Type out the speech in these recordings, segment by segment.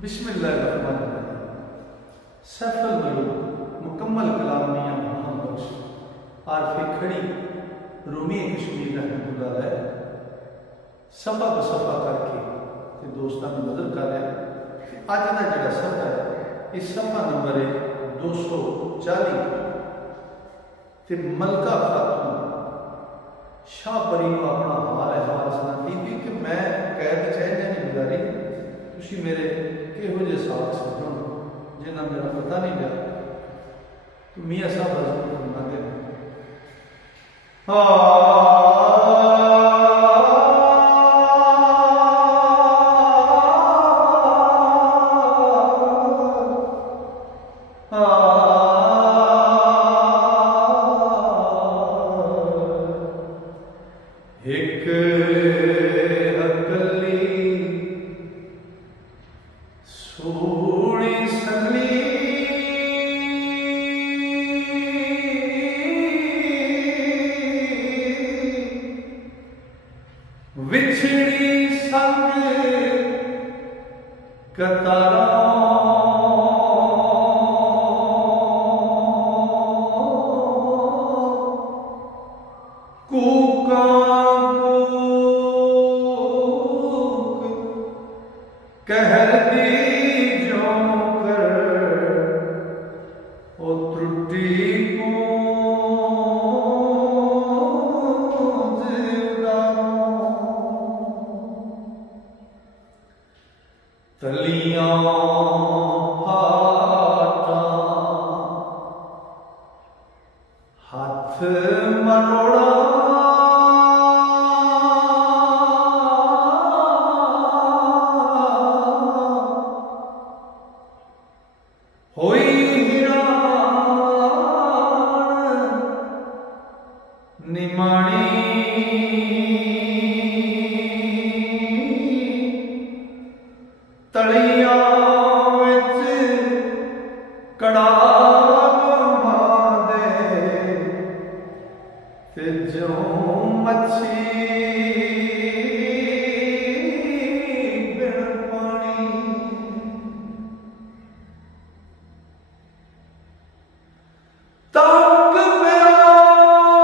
बिस्मिल्लाहिर्रहमानिर्रहीम। सैफुल मलूक मुकम्मल कलाम मियां मोहम्मद बख्श आरफे खड़ी रूमी कश्मीर रहमतुल्लाह अलैह सफ़ा बसफ़ा करके ते दोस्तों की मदद कर रहा है। अज का जोड़ा सफ़ा है इस सफ़ा नंबर है 240 ते मलका खातून शाहपरी को अपना हाल अहवाल सुनाती थी कि मैं कैद चाहने नहीं गुजारी तुम मेरे किहो जे साथ समझो जिन्ना मेरा पता नहीं लिया तो मियाँ साहब मंगे एक अकली सोनी सली विछड़ी संग कतारा कूका कहर दी जो कर ओ त्रुटि को तलियां फाटा हाथ मरोड़ा होई हिरान निमाणी तलियां विच कड़ा मादे ते जो मच्छी बिन पानी तंग प्यास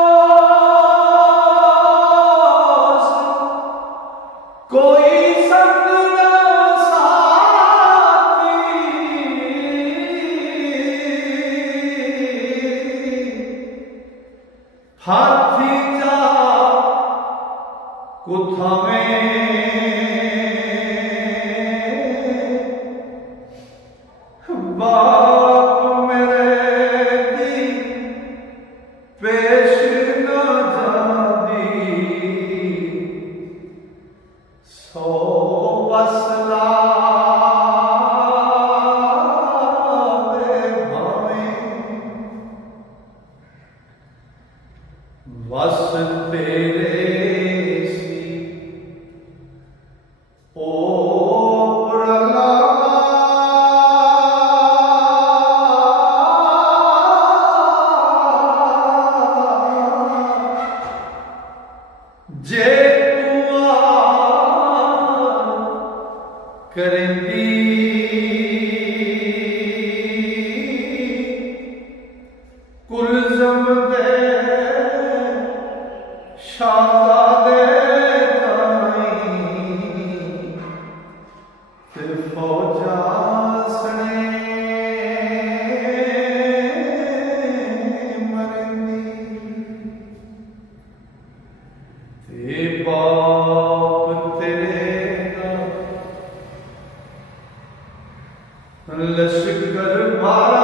कोई संग ना साथी हाथी जा कुथावे बाप मेरे दी पेश न जादी सो वसला वस तेरे सी ओ प्रला जे तू करेंदी कुलज़म दे शाहज़ादे ताईं ते फौजा सने मरनी ते बाप तेरे दा लश्कर बारा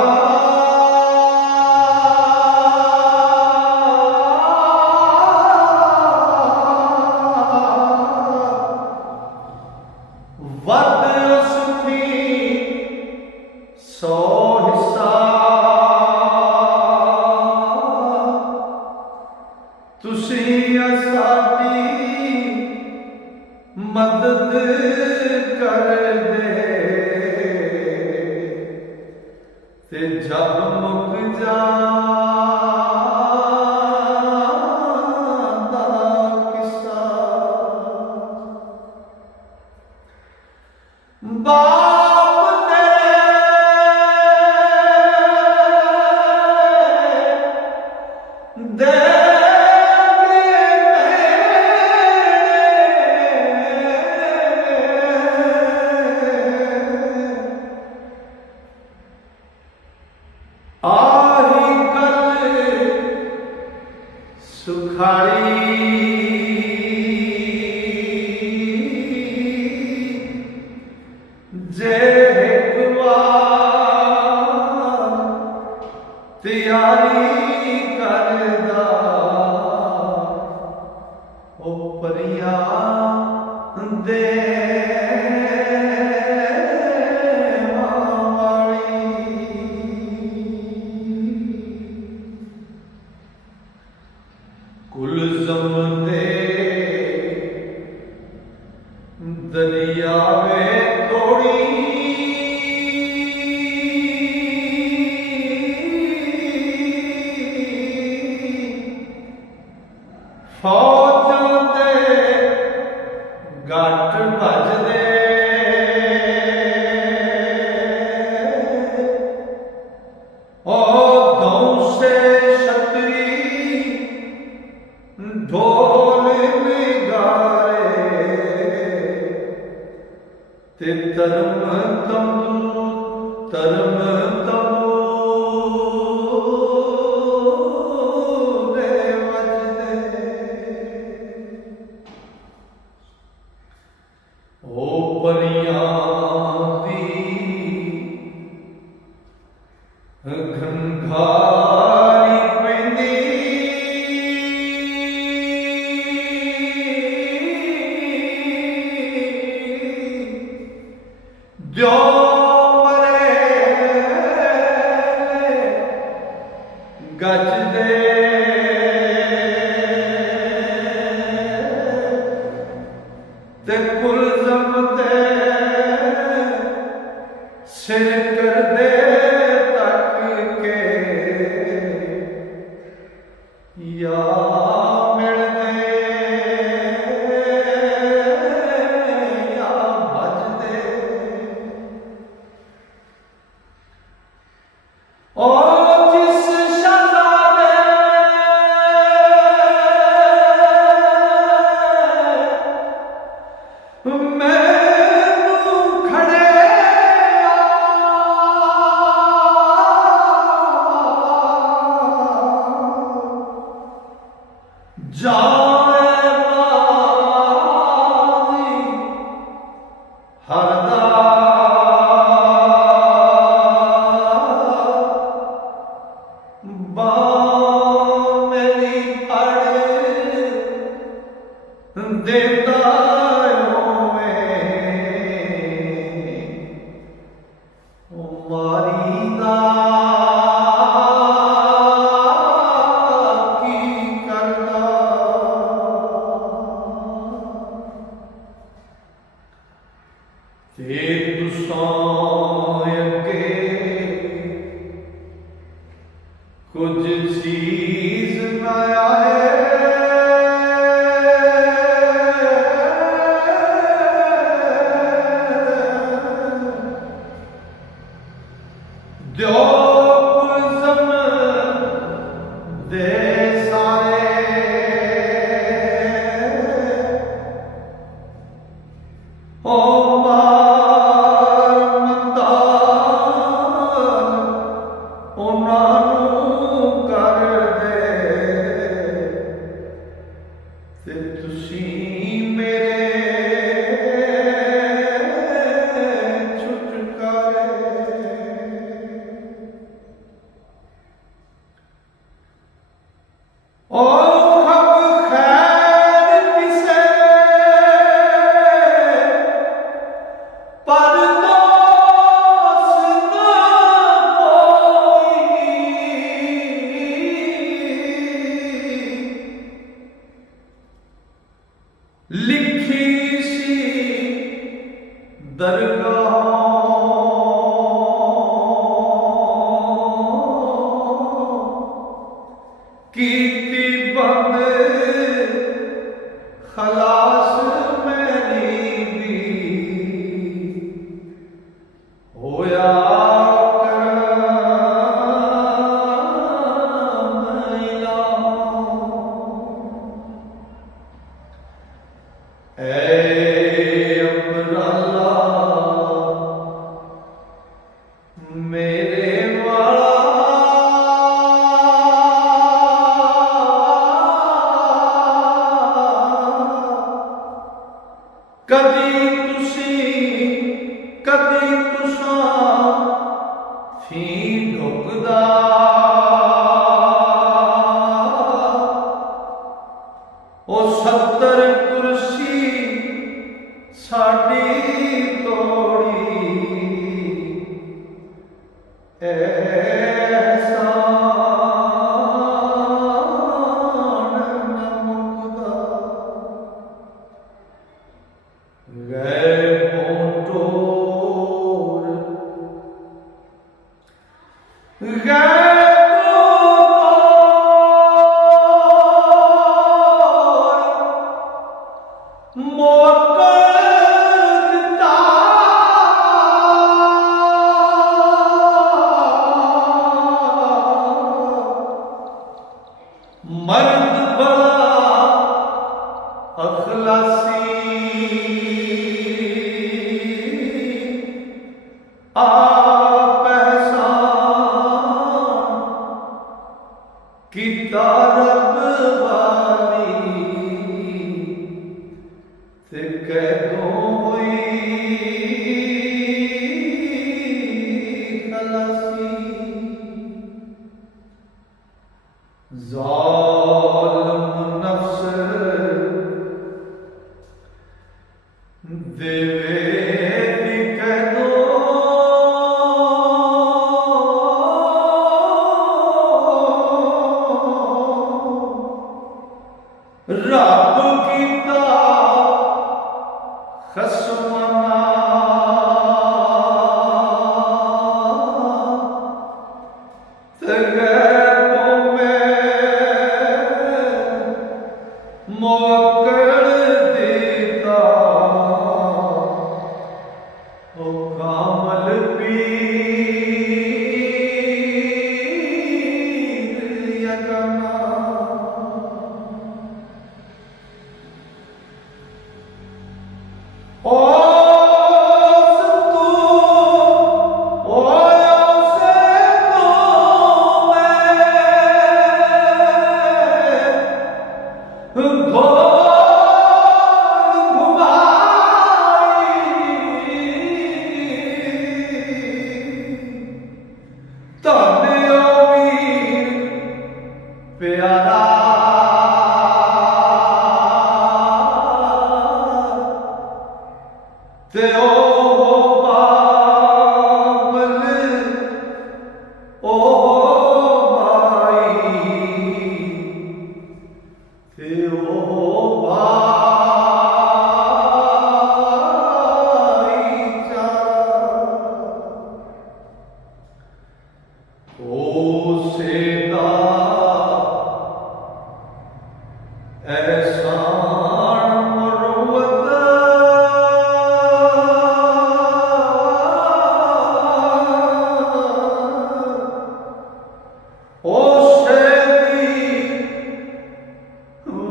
वत सुखी सौ हिस्सा तुसी साडी मदद कर दे जे एक बार तैयारी करदा ओ परिया दे कुलज़म दे दरियावे तोड़ी फौजां दे गट बजदे ओ दौसे छतरी ढोल निगारे ते तरम तंबू दे वजदे ओ परियां दी घंघारी पैंदी जो गजदे ते कुलज़म दे सिर कर दे तक के या मिलदे या भजदे और जिस मैनू खड़े जाए बाज़ी हरदा मेरी अड़ देता मारीदा की करदा ते तुसां अगे कुछ चीज ना आए जो कुलज़म दे सारे ओ मार मंदान उन्हां नूं कर दे ते तुसीं मेरे छुटकारे और हक खैर किसे पर दोस्त ना कोई लिखी सी दरगाह कीती बंद खलास मेरी भी होया करम ऐ अबराला मेरे वाला कदी तुसी कदी आप एहसान कीता रब वाली ते कैदों होई खलासी। ज़ालिम नफ्स देवे दी कैदों रब कीता खसमना ते गैबों में मोकड़ देता ओ कामल पीर यगना। ओ सतू ओ से तो मैं घोर घुमाई तने ओ वीर प्यारा ते ओ बाबल ओ माई ते ओ भाईचारा। ओ सेदा एहसान मरवत ओ शैदी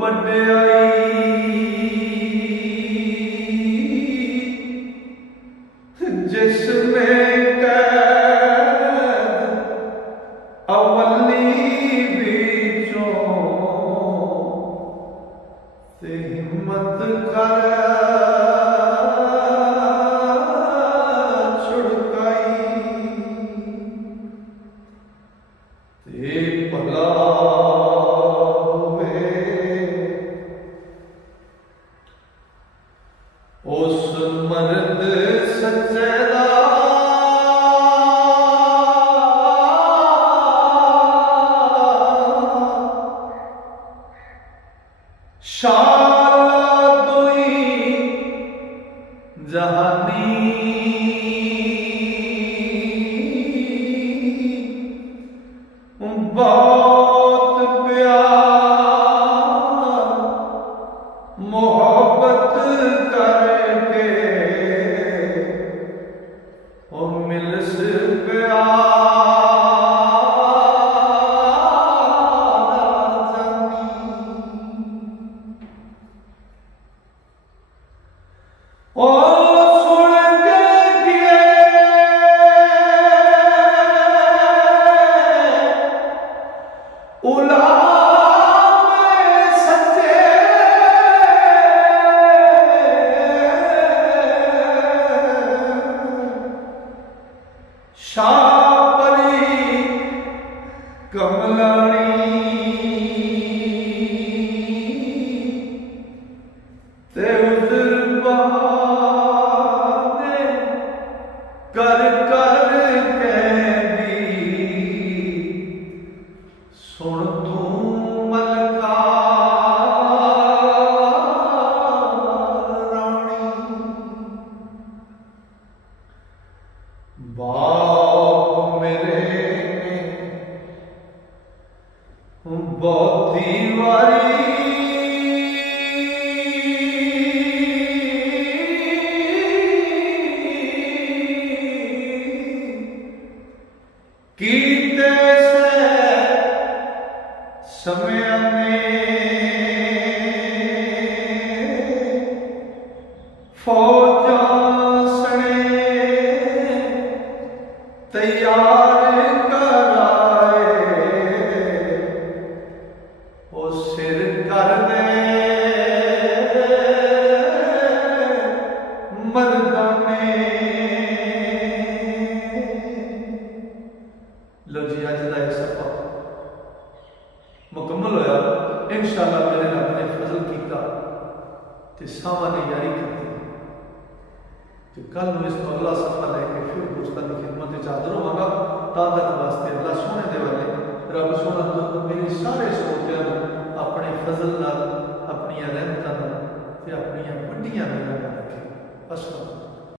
वड्याई जिसमें कैद अवली बीचों ते हिम्मत कर छुड़काई ते भला होवे उस मर्द सच्चे दा शाला दोई जहानी बहुत प्यार मोहब्बत करके ओ मिलस प्यार जानी। ओ सुन के गिए उलामे सच्चे शाह परी कमलानी ते उधर बहाने कर कर कहदी सुन तू मलका रानी। बाप मेरे ने बहुती वारी कीते से समय में फौजां सने तैयार कराए ओ सिर कर दे मर्दाने। लो जी अज का यह सफा मुकम्मल होया। इंशाअल्लाह मेरे रब ने फजल किया ते सावा ने यारी की। कल इस तो अगला सफा लैके फिर दोस्तों की खिदमत हाजिर होवांगा। तब तक वास्ते अल्लाह सोने दे वाले रब सोना तो मेरे सारे श्रोतियां अपने फजल नाल, अपनी रहमतां नाल ते अपनी वड्डियां मेहरां नाल रखे। अस्सलाम।